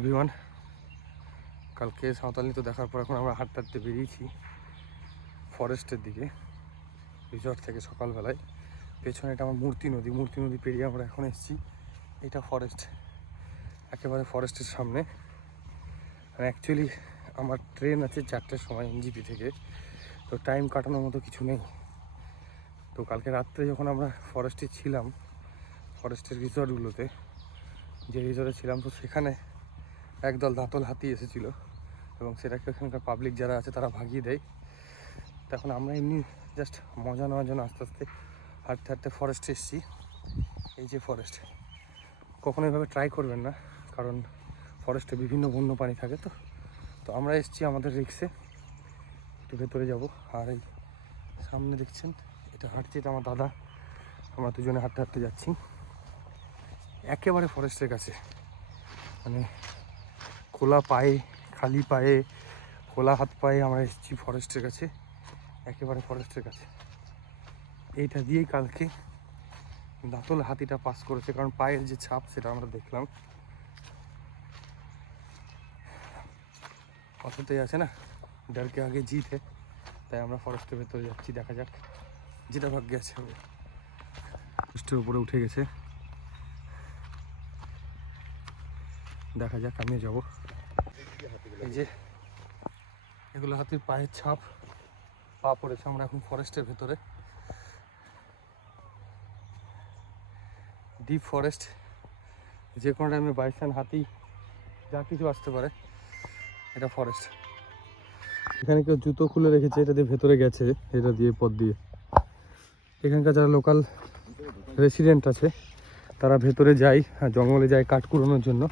Everyone কালকে সাঁওতালি তো দেখার পর এখন আমরা হাঁটতে হাঁটতে বেরিয়েছি ফরেস্টের দিকে রিসর্ট থেকে সকালবেলায়। পেছনে এটা আমার মূর্তি নদী মূর্তি নদী পেরিয়ে আমরা এখন এসেছি। এটা ফরেস্ট একেবারে ফরেস্টের সামনে। আর অ্যাকচুয়ালি আমার ট্রেন আছে চারটের সময় এনজিপি থেকে, তো টাইম কাটানোর মতো কিছু নেই। তো কালকে রাত্রে যখন আমরা ফরেস্টে ছিলাম ফরেস্টের রিসর্টগুলোতে যে রিসর্টে ছিলাম, তো সেখানে একদল দাঁতল হাতি এসেছিল এবং সেটাকে ওখানকার পাবলিক যারা আছে তারা ভাগিয়ে দেয়। তখন আমরা এমনি জাস্ট মজা নেওয়ার জন্য আস্তে আস্তে হাঁটতে হাঁটতে ফরেস্টে এসেছি। এই যে ফরেস্ট কখনো এভাবে ট্রাই করবেন না, কারণ ফরেস্টে বিভিন্ন বন্য প্রাণী থাকে তো। তো আমরা এসেছি আমাদের রিক্সে একটু ভেতরে যাব। আর এই সামনে দেখছেন, এটা হাঁটছে এটা আমার দাদা। আমরা দুজনে হাঁটতে হাঁটতে যাচ্ছি। একেবারে ফরেস্টের কাছে। মানে খোলা পায়ে, খালি পায়ে, খোলা হাত পায়ে আমরা এসেছি ফরেস্টের কাছে, একেবারে ফরেস্টের কাছে। এইটা দিয়েই কালকে দাঁতল হাতিটা পাস করেছে, কারণ পায়ের যে ছাপ সেটা আমরা দেখলাম। কথাতেই আছে না? ডরকে আগে জিত है তাই আমরা ফরেস্টের ভেতরে যাচ্ছি, দেখা যাক। যেটা ভাগ্যে আছে পোস্টের উপরে উঠে গেছে। দেখা যাক, আমিও যাব। এই যে, এগুলো হাতির পায়ের ছাপ, পা পড়েছে আমরা এখন ফরেস্টের ভেতরে। ডিপ ফরেস্ট যে কোনো টাইমে বাইসান হাতি যা কিছু আসতে পারে, এটা ফরেস্ট এখানে কেউ জুতো খুলে রেখেছে, এটা দিয়ে ভেতরে গেছে, এটা দিয়ে পথ দিয়ে। এখানকার যারা লোকাল রেসিডেন্ট আছে, তারা ভেতরে যায় জঙ্গলে যায় কাঠ কুড়োনোর জন্য।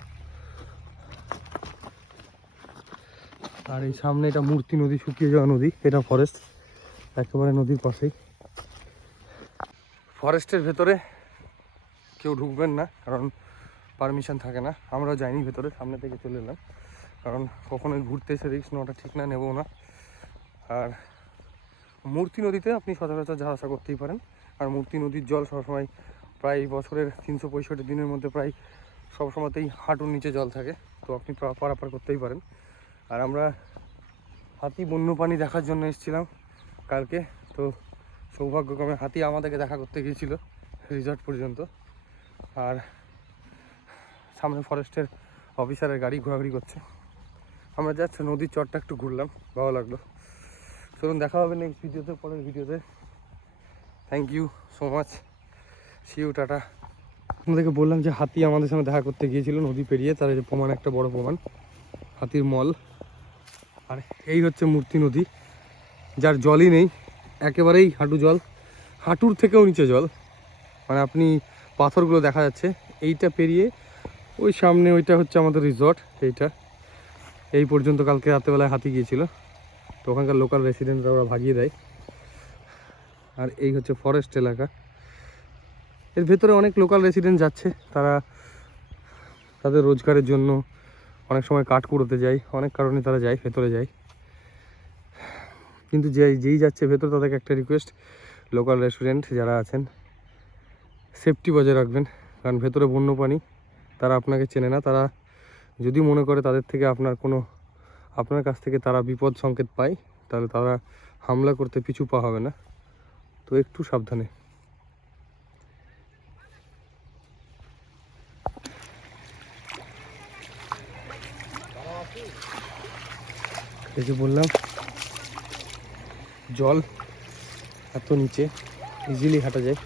আর এই সামনে এটা মূর্তি নদী, শুকিয়ে যাওয়া নদী। এটা ফরেস্ট একেবারে নদীর পাশেই। ফরেস্টের ভেতরে কেউ ঢুকবেন না, কারণ পারমিশন থাকে না। আমরা যাইনি ভেতরে, সামনে থেকে চলে এলাম। কারণ কখনো ঘুরতে এসে রিক্স নেওয়াটা ঠিক না নেব না। আর মূর্তি নদীতে আপনি সচরাচর যাওয়া আসা করতেই পারেন। আর মূর্তি নদীর জল সবসময় প্রায় বছরের তিনশো পঁয়ষট্টি দিনের মধ্যে প্রায় সবসময়তেই হাঁটুর নিচে জল থাকে। তো আপনি পারাপার করতেই পারেন। আর আমরা হাতি বন্যপ্রাণী দেখার জন্য এসেছিলাম কালকে। তো সৌভাগ্যক্রমে হাতি আমাদেরকে দেখা করতে গিয়েছিল রিসর্ট পর্যন্ত। আর সামনে ফরেস্টের অফিসারের গাড়ি ঘোরাঘুরি করছে। আমরা যাচ্ছি নদীর চরটা একটু ঘুরলাম, ভালো লাগল। চলুন দেখা হবে নেক্সট ভিডিওতে পরের ভিডিওতে thank you so much see you tata. আপনাদেরকে বললাম যে হাতি আমাদের সঙ্গে দেখা করতে গিয়েছিল নদী পেরিয়ে, তার প্রমাণ, একটা বড় প্রমাণ। হাতির মল। আর এই হচ্ছে মূর্তি নদী, যার জলই নেই, একেবারেই হাঁটু জল। হাঁটুর থেকেও নিচে জল। মানে আপনি পাথরগুলো দেখা যাচ্ছে, এইটা পেরিয়ে ওই সামনে ওইটা হচ্ছে আমাদের রিসর্ট এইটা। এই পর্যন্ত কালকে রাতেবেলায় হাতি গিয়েছিল। তো ওখানকার লোকাল রেসিডেন্টরা ওরা ভাগিয়ে দেয়। আর এই হচ্ছে ফরেস্ট এলাকা। এর ভেতরে অনেক লোকাল রেসিডেন্ট যাচ্ছে, তারা তাদের রোজগারের জন্য অনেক সময় কাঠ কুড়োতে যায় অনেক কারণে তারা যায়, ভেতরে যায়। কিন্তু যে, যেই যাচ্ছে ভেতর তাদেরকে একটা রিকোয়েস্ট লোকাল রেস্টুরেন্ট যারা আছেন সেফটি বজায় রাখবেন। কারণ ভেতরে বন্যপ্রাণী তারা আপনাকে চেনে না। তারা যদি মনে করে তাদের থেকে আপনার কোনো, আপনার কাছ থেকে তারা বিপদ সংকেত পায়, তাহলে তারা হামলা করতে পিছু পা হবে না। তো একটু সাবধানে। এই যে বললাম জল এত নিচে ইজিলি হাঁটা যায়।